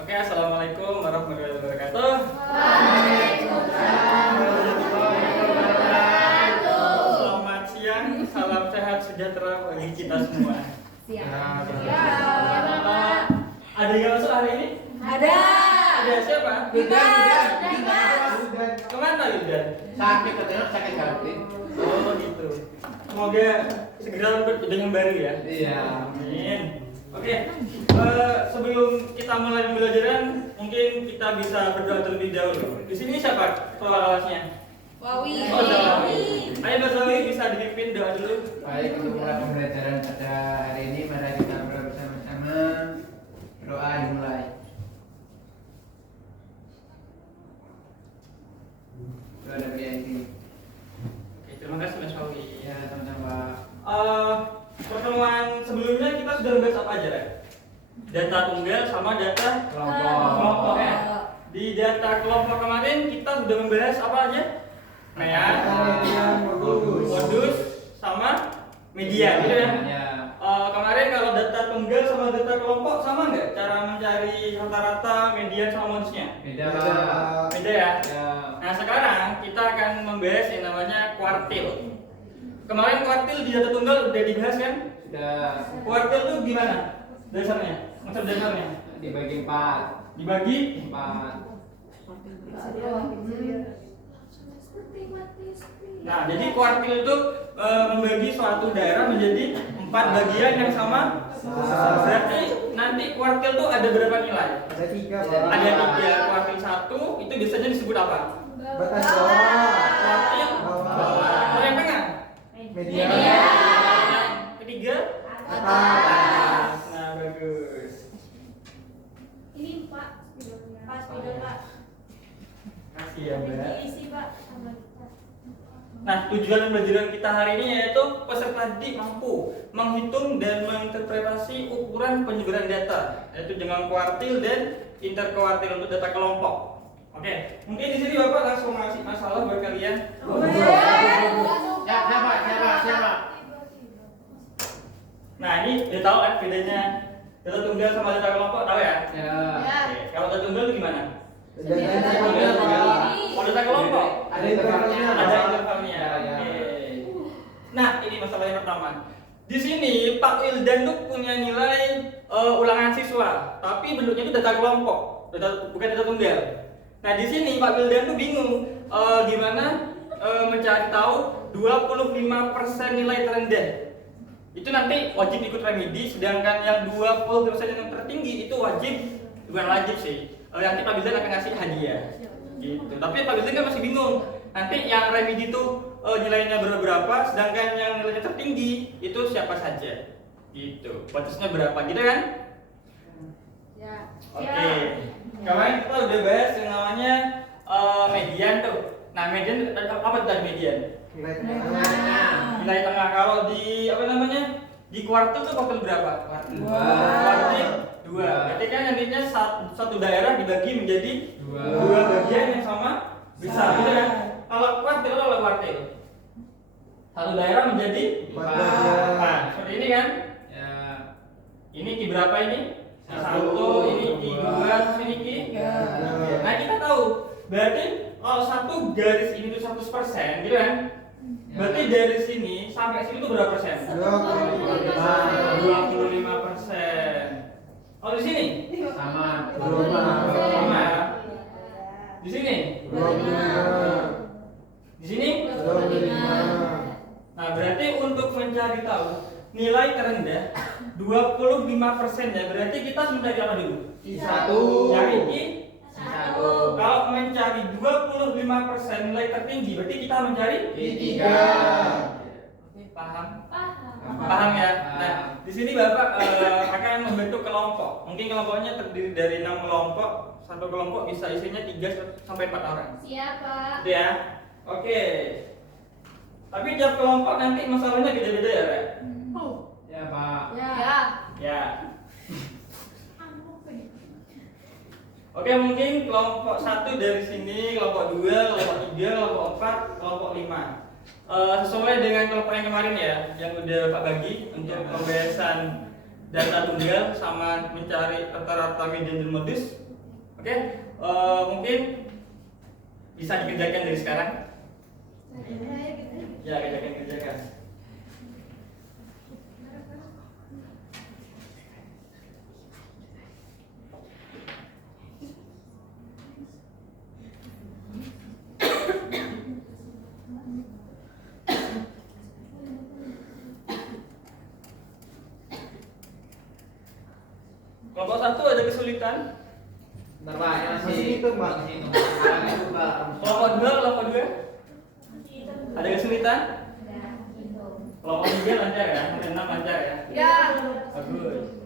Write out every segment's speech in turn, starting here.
Oke, assalamualaikum warahmatullahi wabarakatuh. Waalaikumsalam warahmatullahi wabarakatuh. Selamat siang, salam sehat sejahtera bagi kita semua. Siap. Ada yang masuk hari ini? Ada. Ada siapa? Dimas. Kemana Yudan? Sakit katanya, sakit hati. Oh gitu. Semoga segera berjodoh yang baru ya. Iya. Amin. Oke, sebelum kita mulai pembelajaran, mungkin kita bisa berdoa terlebih dahulu. Di sini siapa kepala kelasnya? Wawi. Oh, Zawi. Ayo Mas Zawi, bisa dipimpin doa dulu. Baik, untuk mulai pembelajaran pada hari ini, mari kita berdoa bersama-sama. Doa dimulai. Doa dari ini. Oke, terima kasih Mas Zawi. Ya, sama-sama. Pertemuan sebelumnya kita sudah membahas apa aja, Rek? Data tunggal sama data kelompok ya. Di data kelompok kemarin kita sudah membahas apa aja? Modus sama media, gitu ya. Ya. Kemarin kalau data tunggal sama data kelompok sama nggak? Cara mencari rata-rata median sama modusnya? Beda. Beda ya. Ya. Nah sekarang kita akan membahas yang namanya kuartil. Kemarin kuartil di data tunggal udah dibahas kan? Sudah Kuartil itu gimana? Dasarnya, konsep dasarnya dibagi 4. dibagi 4. Nah, jadi kuartil itu membagi suatu daerah menjadi 4 bagian yang sama. Berarti nanti kuartil itu ada berapa nilai? Ada 3, Ada 3. Kuartil 1 itu biasanya disebut apa? batas bawah, Kuartil bawah, kalau yang tengah? media, Yang ketiga? atas. Nah, bagus. Ini Pak, spidol Pak. Kasih ya, Mbak. Diisi Pak sama kita. Nah, tujuan pembelajaran kita hari ini yaitu peserta didik mampu menghitung dan menginterpretasi ukuran penyebaran data, yaitu dengan kuartil dan interkuartil untuk data kelompok. Oke, mungkin di sini Bapak langsung ngasih masalah buat kalian. Siapa? Nah, ini udah tahu kan bedanya data tunggal sama data kelompok, tahu ya? Ya. Oke, kalau data tunggal itu gimana? Dan Kalau data kelompok Ada intervalnya. ada intervalnya. Ya, ya. Oke. Nah, ini masalah yang pertama. Di sini Pak Wildan tuh punya nilai ulangan siswa, tapi bentuknya itu data kelompok, bukan data tunggal. Nah, di sini Pak Wildan tuh bingung gimana mencari tahu 25% nilai terendah. Itu nanti wajib ikut remedi, sedangkan yang 20% yang tertinggi itu bukan wajib sih. Nanti Pak Wildan akan ngasih hadiah. Gitu. Tapi Pak Wildan kan masih bingung. Nanti yang remedi itu nilainya berapa, sedangkan yang nilainya tertinggi itu siapa saja. Gitu. Batasnya berapa gitu kan? Ya. Oke. Kemarin kita udah bahas yang namanya median tuh. Nah, median apa itu tadi median? nilai tengahnya. Nilai tengah. Kalau di apa namanya? Di kuartil tuh kuartil berapa? Kuartil 2. Berarti kan nantinya satu daerah dibagi menjadi 2 bagian yang sama besar, gitu kan? Kalau kuartil satu daerah menjadi 4 bagian. nah, seperti ini kan? Ya. Ini Ki berapa ini? Satu. Ini Ki 2, terus ini Ki 3. Nah, kita tahu berarti kalau satu garis ini tuh 100%, gitu kan? Berarti dari sini sampai sini tuh berapa persen? 25%. Oh, di sini? Sama. Sama ya? Di sini? 25, Di sini? 25. Nah, berarti untuk mencari tahu nilai terendah 25% ya, berarti kita harus mencari apa dulu? Satu. Cari Ki. Satu. Kalau mencari 25% nilai tertinggi, berarti kita mencari 3. Paham? Paham. Paham ya? Nah, di sini Bapak akan membentuk kelompok. Mungkin kelompoknya terdiri dari 6 kelompok. Satu kelompok bisa isinya 3 sampai 4 orang. Siapa? Gitu ya. Oke. Tapi tiap kelompok nanti masalahnya beda-beda ya, Rek? Ya, Pak. Ya. Ya. Oke, mungkin kelompok 1 dari sini, kelompok 2, kelompok 3, kelompok 4, kelompok 5. Sesuai dengan kelompok yang kemarin ya, yang udah Bapak bagi untuk pembahasan data tunggal sama mencari rata-rata median dan modus. Oke, mungkin bisa dikerjakan dari sekarang. Ya, kerjakan. Kelompok 1 ada kesulitan. Bentar, Pak, ini Masih hitung, Pak. masih hitung. Sekarang itu, Pak. Kelompok 2 ada kesulitan. Kelompok 3 lancar ya, kelompok 6 lancar ya. Ya. Bagus.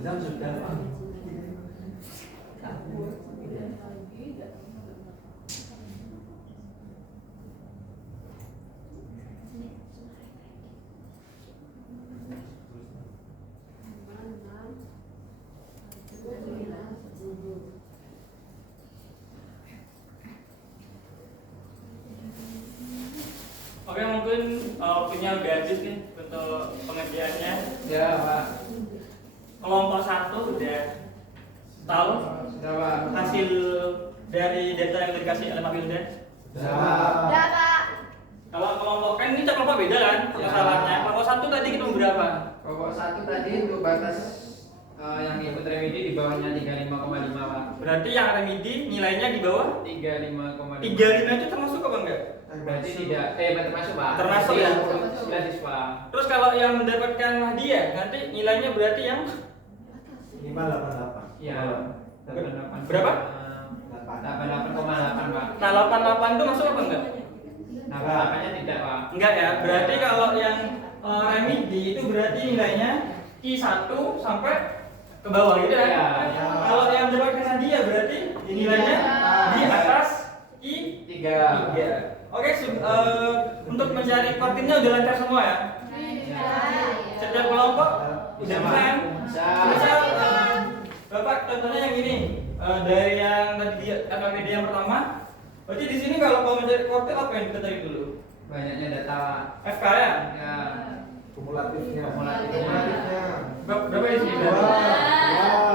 Jam sudah, Pak. Oke, mungkin punya udah habis nih untuk pengerjaannya. Ya, Pak. Kelompok 1 udah tahu Sudah, Pak. hasil dari data yang dikasih oleh Pak Wildan. Sudah, Pak. Data. Kalau kelompok kan ini kelompok beda kan masalahnya. Kelompok 1 tadi kita berapa? Kelompok 1 tadi untuk batas yang ikut remedi di bawahnya 35,5, Pak. Berarti yang remedi nilainya di bawah 35,5. 35 itu termasuk apa enggak? Berarti tidak termasuk, Pak. Termasuk ya? 9 siswa. Terus kalau yang mendapatkan hadiah nanti nilainya berarti yang 588. Iya. 88. Berapa? 88,8, Pak. nah 88 itu masuk apa enggak? Nah, berapanya tidak, Pak. Enggak ya. Berarti kalau yang remedi itu berarti nilainya I1 sampai ke bawah gitu kan? Iya. Kalau yang mendapatkan hadiah berarti nilainya di atas I3. 3. Oke, untuk mencari kuartilnya udah lancar semua ya? Setiap kelompok udah kan? Bisa. Misal Bapak contohnya yang ini dari yang tadi KKPD yang pertama. Berarti di sini kalau mau mencari kuartil apa yang kita cari dulu? Banyaknya data, Pak. FK ya? Ya. Kumulatifnya. Kumulatifnya. Berapa di sini? Dua.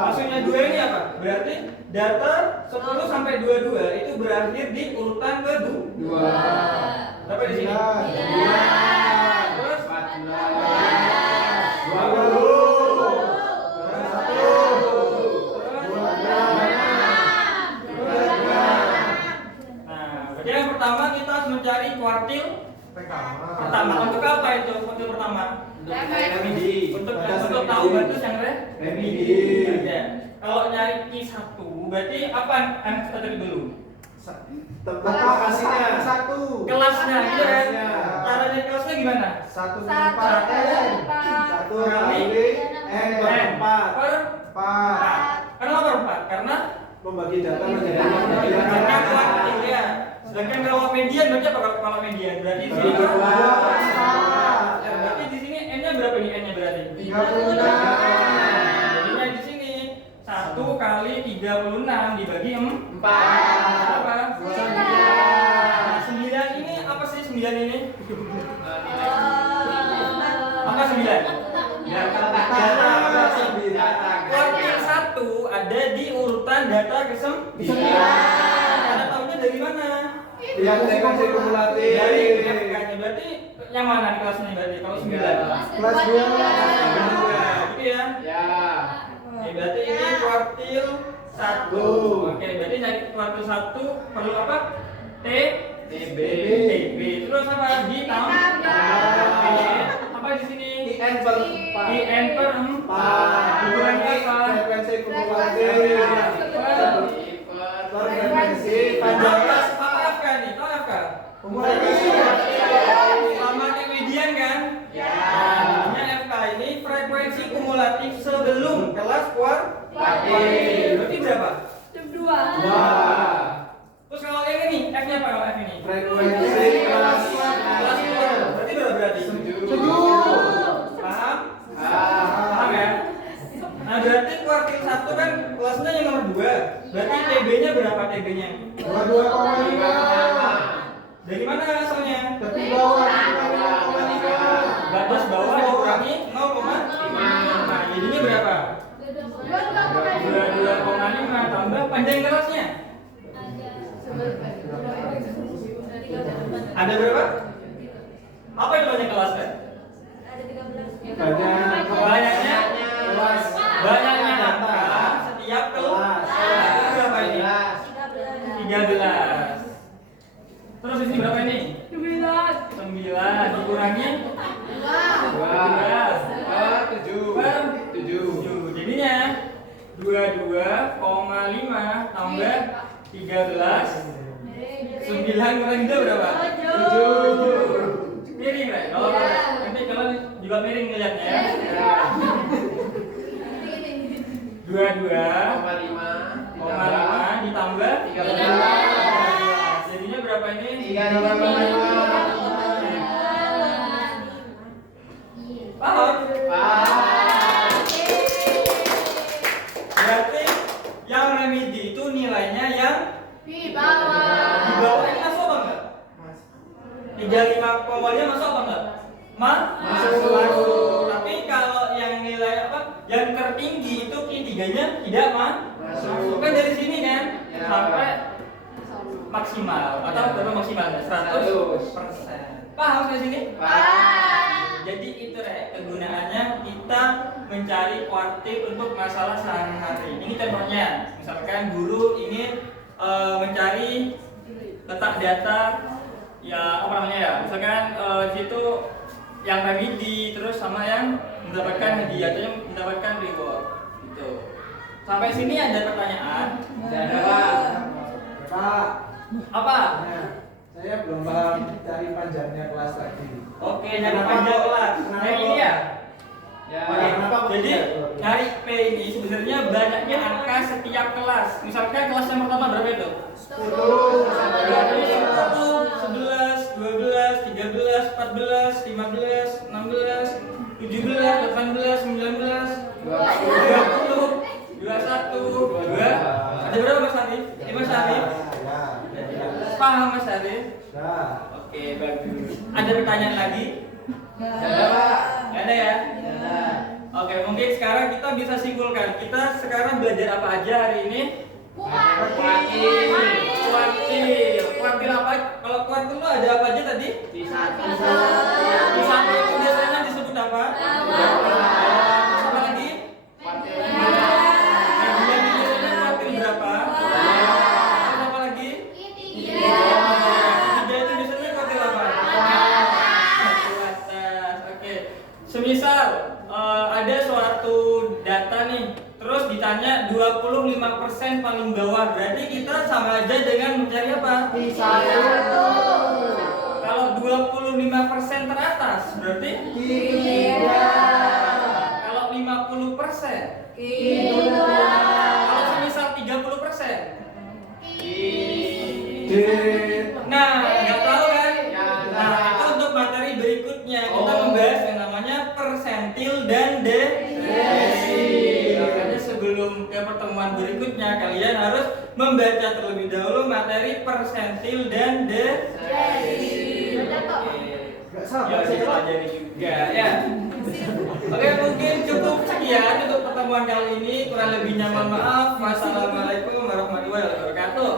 Maksudnya 2 ini apa? Berarti data 10 sampai 22 itu berakhir di urutan ke-2. 2. Berapa di sini? 9. Terus 14. 20. Nah, berarti yang pertama kita harus mencari kuartil pertama. Untuk apa itu kuartil pertama? Untuk remedi. Untuk tahu batas yang remedi. Ya. Kalau nyari I1 berarti apa yang kita cari dulu? Tempat lokasinya. Satu. Kelasnya gitu kan? Kelasnya. Cara dari kelasnya gimana? 1 Satu per N. Satu 1 kali N per 4. Per 4. Kenapa per 4? Karena Membagi data menjadi karena kuartil ya. Sedangkan kalau median berarti apa kalau median? Berarti di sini Berdua. Ya, berarti di sini N-nya berapa nih N-nya berarti? 36. Jadinya di sini 1 kali 36 dibagi 4. 4. Berapa? 9. Nah, 9 ini apa sih 9 ini? Apa 9? Data. Kuartil 1 ada di urutan data ke-9. Anda tahunya dari mana? Yang TKC kumulatif. Dari FK-nya. Berarti yang mana kelasnya berarti? Kalau 9. Kelas 2. Yang kedua, gitu ya. Ya. Oke, berarti ini kuartil 1. Oke, berarti cari kuartil 1 perlu apa? TB. TB. Terus apa? Ditambah. Apa di sini? IN per 4. IN per 4. Ukurannya apa? Frekuensi kumulatif. Per Frekuensi panjang. Apa FK nih? Tahu FK? Kumulatif. Sama kayak median kan? Ya. Namanya FK ini frekuensi kumulatif sebelum kelas kuartil. Berarti berapa? 2. Wah. Terus kalau yang ini, F-nya apa kalau F ini? Frekuensi kelas Kelas kuartil. Berarti berapa berarti? 7. Paham? Paham ya? Nah berarti kuartil 1 kan kelasnya yang nomor 2. Berarti TB-nya berapa TB-nya? 22,5. Dari mana asalnya? Tapi bawah 5,3. Batas bawah dikurangi 0,5. Nah jadinya berapa? 22,5 tambah panjang kelasnya. Ada berapa? Apa itu panjang kelasnya? Banyaknya Kelas. banyaknya angka setiap kelas. Itu berapa ini? 13. Terus ini berapa ini? 9 dikurangi 12 per 7. Jadinya 22,5 tambah 13. 9 kurangi 2 berapa? 7. Miring kan? Kalau nanti kalau juga miring ngeliatnya ya. 22,5 ditambah 13. Jadinya berapa ini? 32,5. Paham? Berarti yang remedi itu nilainya yang di bawah ini masuk apa enggak? 35,5 masuk apa enggak? Masuk. Tapi kalau yang nilai apa? Yang tertinggi itu Q3-nya tidak masuk. Kan dari sini kan Ya. sampai maksimal atau berapa maksimal? 100%. Paham sampai sini? Jadi itu kegunaannya kita mencari kuartil untuk masalah sehari-hari. Ini contohnya, misalkan guru ingin mencari letak data ya apa namanya ya, misalkan di situ yang remedi terus sama yang mendapatkan hadiah atau yang mendapatkan reward gitu. Sampai sini ada pertanyaan? Ada, Pak. Pak. Apa? Nah, saya belum paham cari panjangnya kelas tadi. Oke, nyari panjang kelas. Nah ini ya. Ya. Oke, Kenapa kok jadi tidak? dari P ini sebenarnya banyaknya angka setiap kelas. Misalkan kelas yang pertama berapa itu? 10. Berarti 1, 11, 12, 13, 14, 15, 16, 17, 18, 19, 20, 21, 2. Ada berapa Mas Arif? Ini Mas Arif? Paham Mas Arif? Nah, Oke, bagus. Ada pertanyaan lagi? Ada, Pak. Gak ada ya? Ada. Oke, mungkin sekarang kita bisa simpulkan. Kita sekarang belajar apa aja hari ini? Kuartil. Kuartil apa? Kalau kuartil itu ada apa aja tadi? P1. P1 itu biasanya disebut apa? Terus apa lagi? Median itu biasanya kuartil berapa? Terus apa lagi? Tiga itu biasanya kuartil apa? Kuartil atas. Oke. Semisal ada suatu data nih, terus ditanya 25% paling bawah, berarti kita sama aja dengan mencari apa? Kalau 25% teratas, berarti kalau 50%, kalau semisal 30%. D. Nah, nggak tahu kan? Ya, Nah, itu untuk materi berikutnya kita membahas yang namanya persentil dan desil. Makanya sebelum ke pertemuan berikutnya kalian harus membaca terlebih dahulu materi persentil dan desil. Gak sabar Ya, saya. dipelajari juga ya. Oke, mungkin cukup sekian untuk pertemuan kali ini. Kurang lebihnya mohon maaf. Wassalamualaikum warahmatullahi wabarakatuh.